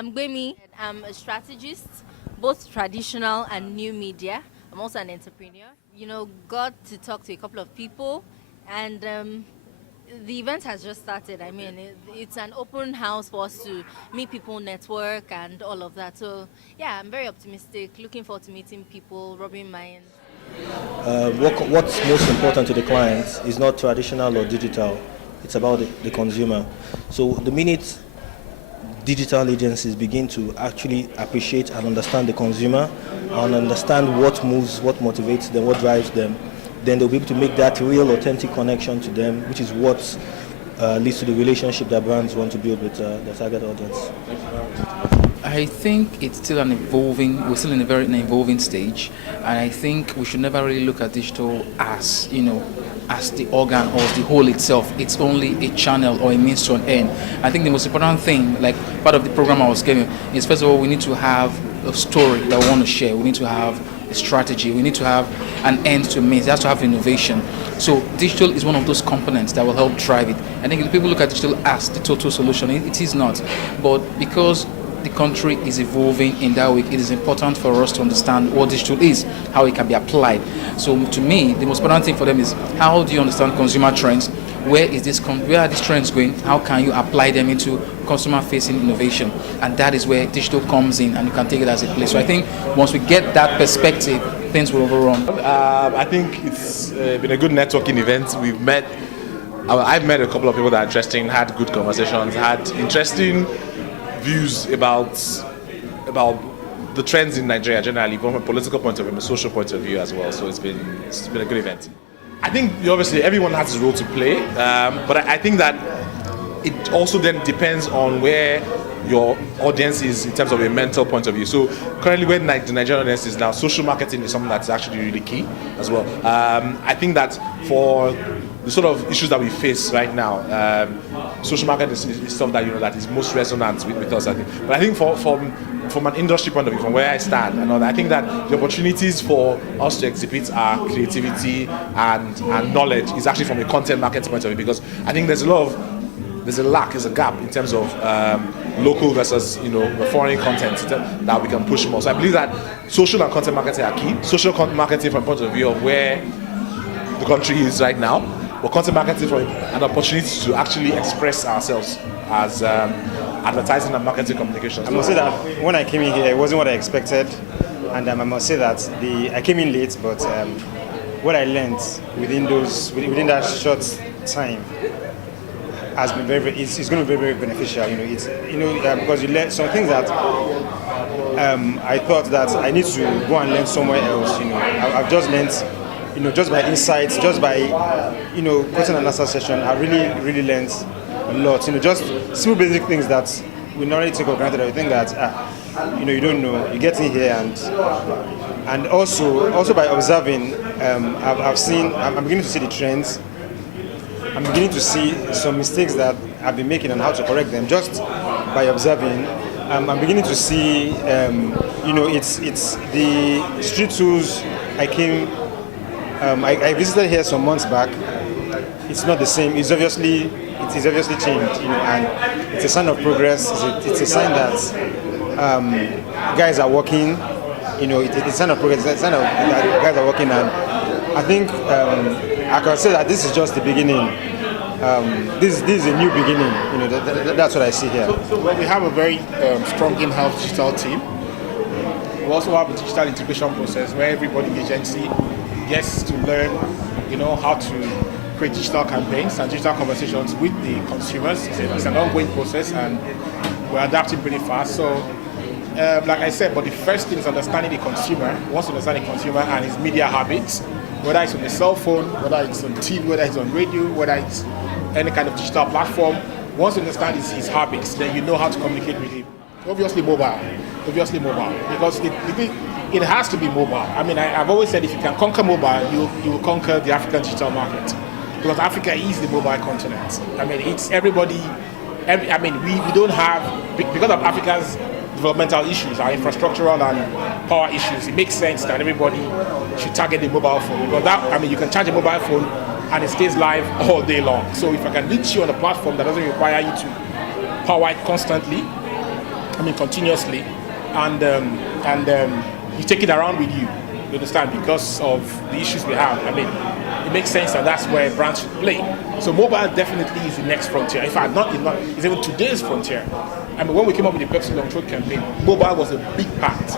I'm Gwemi. I'm a strategist, both traditional and new media. I'm also an entrepreneur. Got to talk to a couple of people, and the event has just started. I mean, it's an open house for us to meet people, network, and all of that. So, yeah, I'm very optimistic. Looking forward to meeting people, rubbing minds. What's most important to the clients is not traditional or digital. It's about the consumer. So the minute digital agencies begin to actually appreciate and understand the consumer and understand what moves, what motivates them, what drives them, then they'll be able to make that real, authentic connection to them, which is what leads to the relationship that brands want to build with their target audience. I think it's still we're still in an evolving stage, and I think we should never really look at digital as the organ or the whole itself. It's only a channel or a means to an end. I think the most important thing, like part of the program I was giving, is first of all we need to have a story that we want to share. We need to have a strategy. We need to have an end to means. It has to have innovation. So digital is one of those components that will help drive it. I think if people look at digital as the total solution, it is not. But because the country is evolving in that way, it is important for us to understand what digital is, how it can be applied. So to me, the most important thing for them is how do you understand consumer trends? Where are these trends going? How can you apply them into consumer-facing innovation? And that is where digital comes in, and you can take it as a place. So I think once we get that perspective, things will overrun. I think it's been a good networking event. I've met a couple of people that are interesting, had good conversations, had interesting views about the trends in Nigeria generally, from a political point of view, from a social point of view as well. So it's been a good event. I think obviously everyone has his role to play, but I think that it also then depends on where your audience is in terms of a mental point of view. So currently where the Nigerian audience is now, social marketing is something that's actually really key as well. I think that for the sort of issues that we face right now, social marketing is stuff that that is most resonant with us. I think, but I think from an industry point of view, from where I stand, I think that the opportunities for us to exhibit our creativity and knowledge is actually from a content marketing point of view, because I think there's a gap in terms of local versus foreign content that we can push more. So I believe that social and content marketing are key. Social marketing from the point of view of where the country is right now, but content marketing for an opportunity to actually express ourselves as advertising and marketing communications. I must say that when I came in here, it wasn't what I expected, and I must say that I came in late, but what I learned within that short time has been it's going to be very, very beneficial. Because you learn some things that I thought that I need to go and learn somewhere else. I've just learned, just by insights, just by question and answer session. I really learned a lot. Just simple basic things that we normally take for granted. I think that you don't know. You get in here and also by observing, I'm beginning to see the trends. I'm beginning to see some mistakes that I've been making and how to correct them just by observing. I'm beginning to see, it's the street tools I I visited here some months back. It's not the same. It is obviously changed, and it's a sign of progress. It's a sign that guys are working. It's a sign of progress. It's a sign of that guys are working, and I think I can say that this is just the beginning. This is a new beginning. That's what I see here. So we have a very strong in-house digital team. We also have a digital integration process where everybody in the agency gets to learn, how to create digital campaigns and digital conversations with the consumers. It's an ongoing process, and we're adapting pretty fast. So, like I said, but the first thing is understanding the consumer. Once you understand the consumer and his media habits, whether it's on the cell phone, whether it's on TV, whether it's on radio, whether it's any kind of digital platform, once you understand his habits, then you know how to communicate with him. Obviously mobile, because it has to be mobile. I mean, I've always said if you can conquer mobile, you will conquer the African digital market, because Africa is the mobile continent. I mean, it's everybody. We don't have, because of Africa's developmental issues, our infrastructural and power issues, it makes sense that everybody should target the mobile phone, because you can charge a mobile phone and it stays live all day long. So if I can reach you on a platform that doesn't require you to power it constantly, continuously, and you take it around with you. You understand, because of the issues we have. I mean, it makes sense that that's where brands should play. So mobile definitely is the next frontier. In fact, it's even today's frontier. I mean, when we came up with the Pepsi Long Throat campaign, mobile was a big part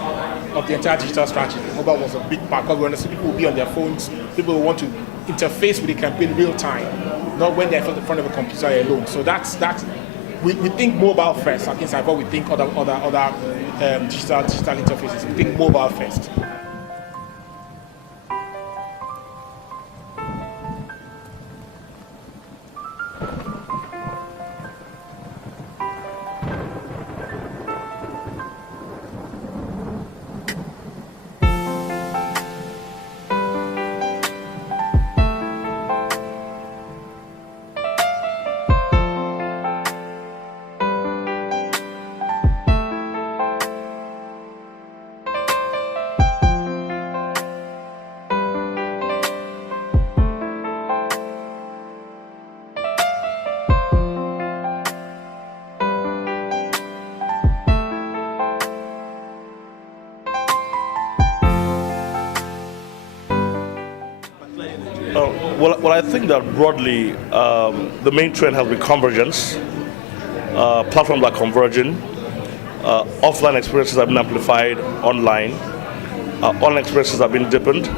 of the entire digital strategy. Mobile was a big part because we understood people will be on their phones, people will want to interface with the campaign real time, not when they're in front of a computer alone. So that's we think mobile first. I think we think other digital interfaces. We think mobile first. Well, I think that broadly, the main trend has been convergence. Platforms are converging. Offline experiences have been amplified online. Online experiences have been deepened.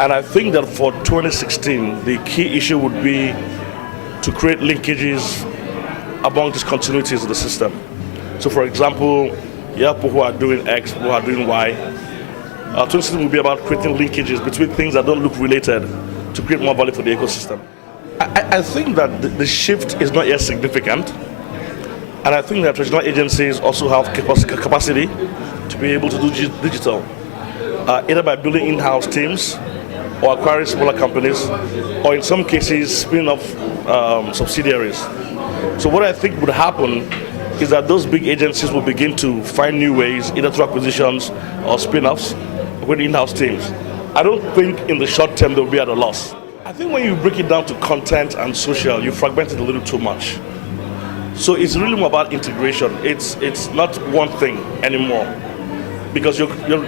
And I think that for 2016, the key issue would be to create linkages among discontinuities of the system. So, for example, you have people who are doing X, people who are doing Y. 2016 will be about creating linkages between things that don't look related to create more value for the ecosystem. I think that the shift is not yet significant, and I think that traditional agencies also have capacity to be able to do digital, either by building in-house teams or acquiring smaller companies, or in some cases spinning off subsidiaries. So what I think would happen is that those big agencies will begin to find new ways, either through acquisitions or spin-offs, with in-house teams. I don't think in the short term they'll be at a loss. I think when you break it down to content and social, you fragment it a little too much. So it's really more about integration. It's not one thing anymore, because you're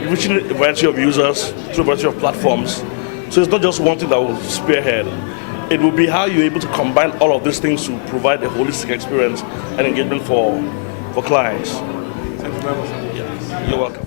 reaching a variety of users through a variety of platforms. So it's not just one thing that will spearhead. It will be how you're able to combine all of these things to provide a holistic experience and engagement for clients. Thank you very much. Yeah. You're welcome.